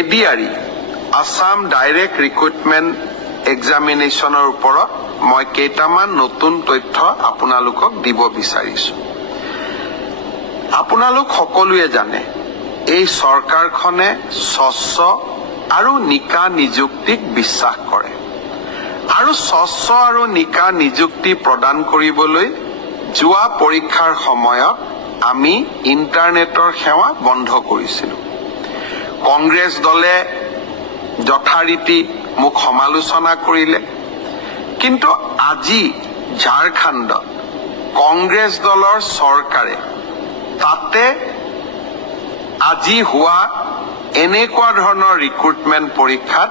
ADRE Assam direct recruitment এক্সামিনেশ্যনৰ ওপৰত মই কেইটামান নতুন তথ্য আপোনালোকক দিব বিচাৰিছোঁ। আপোনালোক সকলোৱে জানে, এই চৰকাৰখনে স্বচ্ছ আৰু নিকা নিযুক্তিক বিশ্বাস কৰে। আৰু স্বচ্ছ আৰু নিকা নিযুক্তি প্ৰদান কৰিবলৈ যোৱা পৰীক্ষাৰ সময়ত আমি ইণ্টাৰনেটৰ সেৱা বন্ধ কৰিছিলোঁ। কংগ্ৰেছ দলে যথাৰীতি মোক সমালোচনা কৰিলে। কিন্তু আজি ঝাৰখণ্ডত কংগ্ৰেছ দলৰ চৰকাৰে তাতে আজি হোৱা এনেকুৱা ধৰণৰ ৰিক্ৰুটমেণ্ট পৰীক্ষাত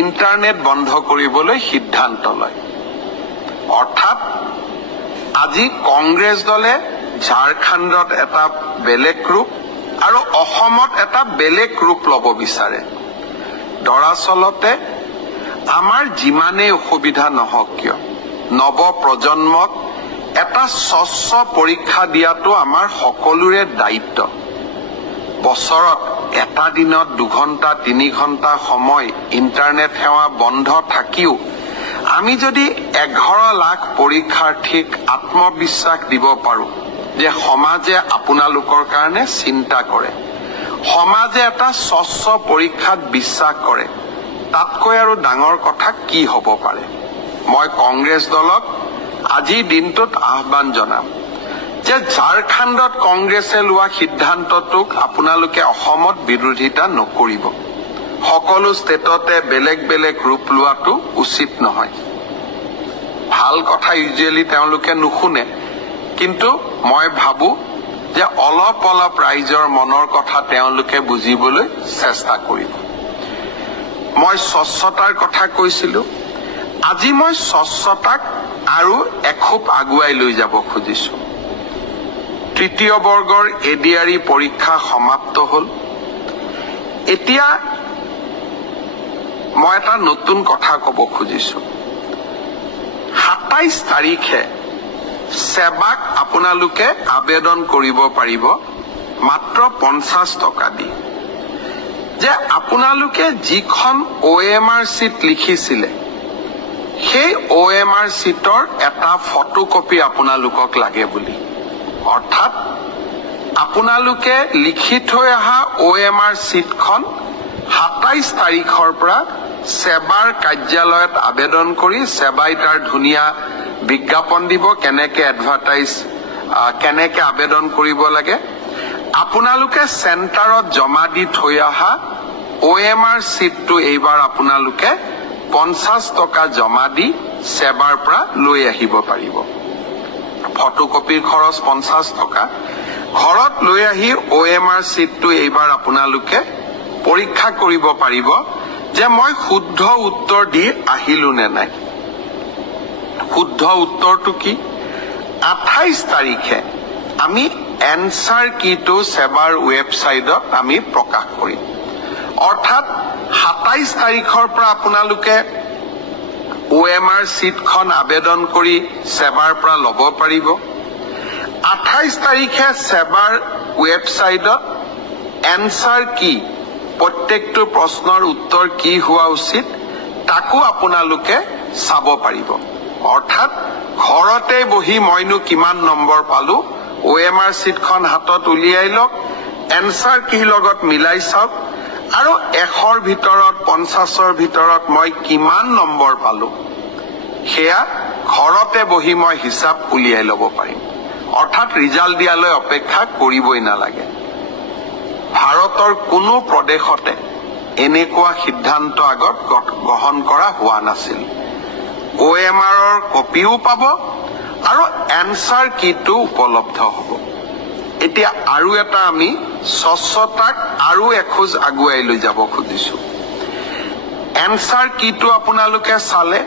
ইণ্টাৰনেট বন্ধ কৰিবলৈ সিদ্ধান্ত লয়। অৰ্থাৎ আজি কংগ্ৰেছ দলে ঝাৰখণ্ডত এটা বেলেগ ৰূপ আৰু অসমত এটা বেলেগ ৰূপ ল'ব বিচাৰে। দৰাচলতে, আমাৰ যিমানেই অসুবিধা নহওক কিয় নৱ প্ৰজন্মক এটা স্বচ্ছ পৰীক্ষা দিয়াটো আমাৰ সকলোৰে দায়িত্ব। বছৰত এটা দিনত দুঘণ্টা, তিনি ঘণ্টা সময় ইণ্টাৰনেট সেৱা বন্ধ থাকিও, আমি যদি এঘাৰ লাখ পৰীক্ষাৰ্থীক আত্মবিশ্বাস দিব পাৰোঁ যে সমাজে আপোনালোকৰ কাৰণে চিন্তা কৰে। সমাজে এটা স্বচ্ছ পৰীক্ষাত বিশ্বাস কৰে। তাতকৈ আৰু ডাঙৰ কথা কি হ'ব পাৰে? মই কংগ্ৰেছ দলক আজিৰ দিনটোত আহ্বান জনাম যে ঝাৰখণ্ডত কংগ্ৰেছে লোৱা সিদ্ধান্তটোক আপোনালোকে অসমত বিৰোধিতা নকৰিব। সকলো ষ্টেটতে বেলেগ বেলেগ ৰূপ লোৱাটো উচিত নহয়। ভাল কথা ইউজুৱেলি তেওঁলোকে নুশুনে কিন্তু মই ভাবো যে অলপ অলপ ৰাইজৰ মনৰ কথা তেওঁলোকে বুজিবলৈ চেষ্টা কৰিব। মই স্বচ্ছতাৰ কথা কৈছিলো। আজি মই স্বচ্ছতাক আৰু এখোপ আগুৱাই লৈ যাব খুজিছো। তৃতীয় বৰ্গৰ এডিআৰই পৰীক্ষা সমাপ্ত হ'ল। এতিয়া মই এটা নতুন কথা ক'ব খুজিছো। সাতাইছ তাৰিখে সেৱাক আপোনালোকে আবেদন কৰিব পাৰিব মাত্ৰ পঞ্চাছ টকা দি। যে আপোনালোকে যিখন অ' এম আৰ চিট লিখিছিলে সেই অ' এম আৰ চিটৰ এটা ফটো কপি আপোনালোকক লাগে বুলি। অৰ্থাৎ আপোনালোকে লিখি থৈ অহা অ' এম আৰ চিটখন সাতাইছ তাৰিখৰ পৰা সেৱাৰ কাৰ্যালয়ত আবেদন কৰি সেৱাই তাৰ ধুনীয়া বিজ্ঞাপন দিব, কেনেকে এডভাৰটাইজ কেনেকে আবেদন কৰিব লাগে। আপোনালোকে চেণ্টাৰত জমা দি থৈ অহা অ' এম আৰ চিটটো এইবাৰ আপোনালোকে পঞ্চাছ টকা জমা দি সেৱাৰ পৰা লৈ আহিব পাৰিব। ফটোকপিৰ খৰচ পঞ্চাছ টকা। ঘৰত লৈ আহি অ' এম আৰ চিটটো এইবাৰ আপোনালোকে পৰীক্ষা কৰিব পাৰিব যে মই শুদ্ধ উত্তৰ দি আহিলো নে নাই। শুদ্ধ উত্তৰটো কি? আঠাইছ তাৰিখে আমি এনচাৰ কিটো সেৱাৰ ৱেবছাইটত আমি প্ৰকাশ কৰিম। অৰ্থাৎ সাতাইছ তাৰিখৰ পৰা আপোনালোকে অ' এম আৰ চিটখন আবেদন কৰি সেৱাৰ পৰা ল'ব পাৰিব। আঠাইছ তাৰিখে সেৱাৰ ৱেবছাইটত এনচাৰ কি, প্ৰত্যেকটো প্ৰশ্নৰ উত্তৰ কি হোৱা উচিত, তাকো আপোনালোকে চাব পাৰিব। অৰ্থাৎ ঘৰতে বহি মইনো কিমান নম্বৰ পালো অ' এম আৰ চিটখন হাতত উলিয়াই লওক এনচাৰ কি লগত মিলাই চাওক আৰু এশৰ ভিতৰত পঞ্চাছৰ ভিতৰত মই কিমান নম্বৰ পালো। সেয়া ঘৰতে বহি মই হিচাপ উলিয়াই ল'ব পাৰিম। অৰ্থাৎ ৰিজাল্ট দিয়ালৈ অপেক্ষা কৰিবই নালাগে। ভাৰতৰ কোনো প্ৰদেশতে এনেকুৱা সিদ্ধান্ত আগত গ্ৰহণ কৰা হোৱা নাছিল। অ' এম আৰৰ কপিও পাব আৰু এনচাৰ কিটো উপলব্ধ হ'ব। এতিয়া আৰু এটা আমি স্বচ্ছতাক আৰু এখোজ আগুৱাই লৈ যাব খুজিছো। এনচাৰ কিটো আপোনালোকে চালে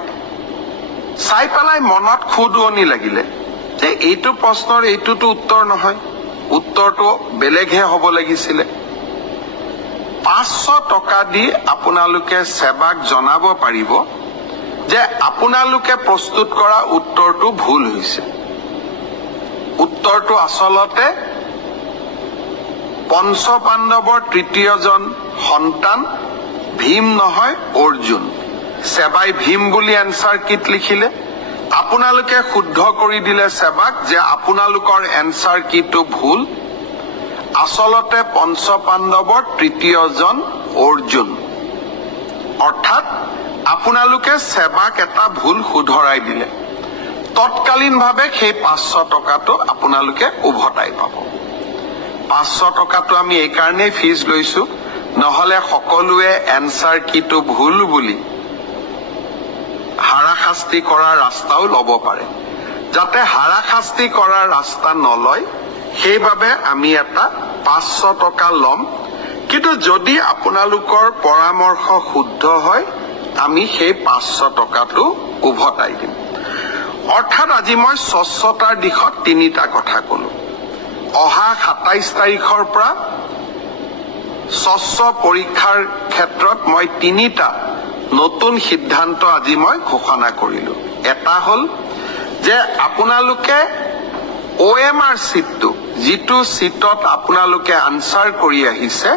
চাই পেলাই মনত খুদুৱনি লাগিলে যে এইটো প্ৰশ্নৰ এইটোতো উত্তৰ নহয় উত্তৰটো বেলেগহে হ'ব লাগিছিলে। পাঁচশ টকা দি আপোনালোকে সেৱাক জনাব পাৰিব। যে আপোনালোকে প্ৰস্তুত কৰা উত্তৰটো ভুল হৈছে। উত্তৰটো আচলতে পঞ্চ পাণ্ডৱৰ তৃতীয়জন সন্তান ভীম নহয়, অৰ্জুন। সেৱাই ভীম বুলি এনচাৰ কিট লিখিলে। আপোনালোকে শুদ্ধ কৰি দিলে সেৱাক যে আপোনালোকৰ এনচাৰ কিটো ভুল। আচলতে পঞ্চ পাণ্ডৱৰ তৃতীয়জন অৰ্জুন। অৰ্থাৎ আপোনালোকে সেৱাক এটা ভুল শুধৰাই দিলে। তৎকালীনভাৱে সেই পাঁচশো টকাটো আপোনালোকে উভতাই পাব। পাঁচশো টকাটো আমি এইকাৰণেই ফিজ লৈছো, নহলে সকলোৱে এনচাৰ কিটো ভুল বুলি হাৰাশাস্তি কৰাৰ ৰাস্তাও ল'ব পাৰে। যাতে হাৰাশাস্তি কৰাৰ ৰাস্তা নলয়, সেইবাবে আমি এটা পাঁচশো টকা ল'ম। কিন্তু যদি আপোনালোকৰ পৰামৰ্শ শুদ্ধ হয় আমি সেই পাঁচশো টকাটো উভতাই দিম। অৰ্থাৎ আজি মই স্বচ্ছতাৰ দিশত তিনিটা কথা কলো। অহা সাতাইশ তাৰিখৰ পৰা স্বচ্ছ পৰীক্ষাৰ ক্ষেত্ৰত মই তিনিটা নতুন সিদ্ধান্ত আজি মই ঘোষণা কৰিলো। এটা হ'ল যে আপোনালোকে অ' এম আৰ চিটটো যিটো চিটত আপোনালোকে আনচাৰ কৰি আহিছে,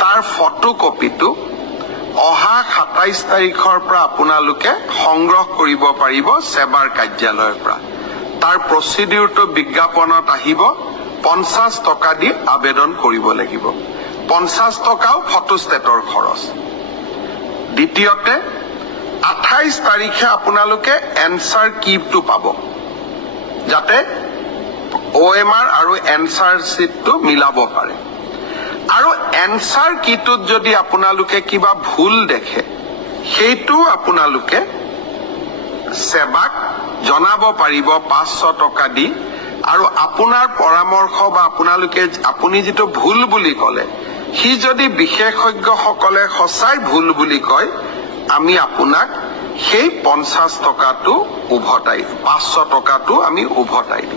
তাৰ ফটো কপিটো অহা সাতাইশ তাৰিখৰ পৰা আপোনালোকে সংগ্ৰহ কৰিব পাৰিব সেৱাৰ কাৰ্যালয়ৰ পৰা। তাৰ প্ৰচিডিউৰটো বিজ্ঞাপনত আহিব পঞ্চাছ টকা দি আবেদন কৰিব লাগিব। পঞ্চাছ টকাও ফটোষ্টেটৰ খৰচ। দ্বিতীয়তে, আঠাইশ তাৰিখে আপোনালোকে এনচাৰ কিটো পাব। যাতে অ' এম আৰ আৰু এনচাৰ চিটটো মিলাব পাৰে। আৰু এনচাৰ কিটোত যদি আপোনালোকে কিবা ভুল দেখে, সেইটো আপোনালোকে সেৱাক জনাব পাৰিব পাঁচশো টকা দি। আৰু আপোনাৰ পৰামৰ্শ বা আপোনালোকে আপুনি যিটো ভুল বুলি ক'লে, সি যদি বিশেষজ্ঞসকলে সঁচাই ভুল বুলি কয়, আমি আপোনাক সেই পঞ্চাছ টকাটো উভতাই পাঁচশো টকাটো আমি উভতাই দিম।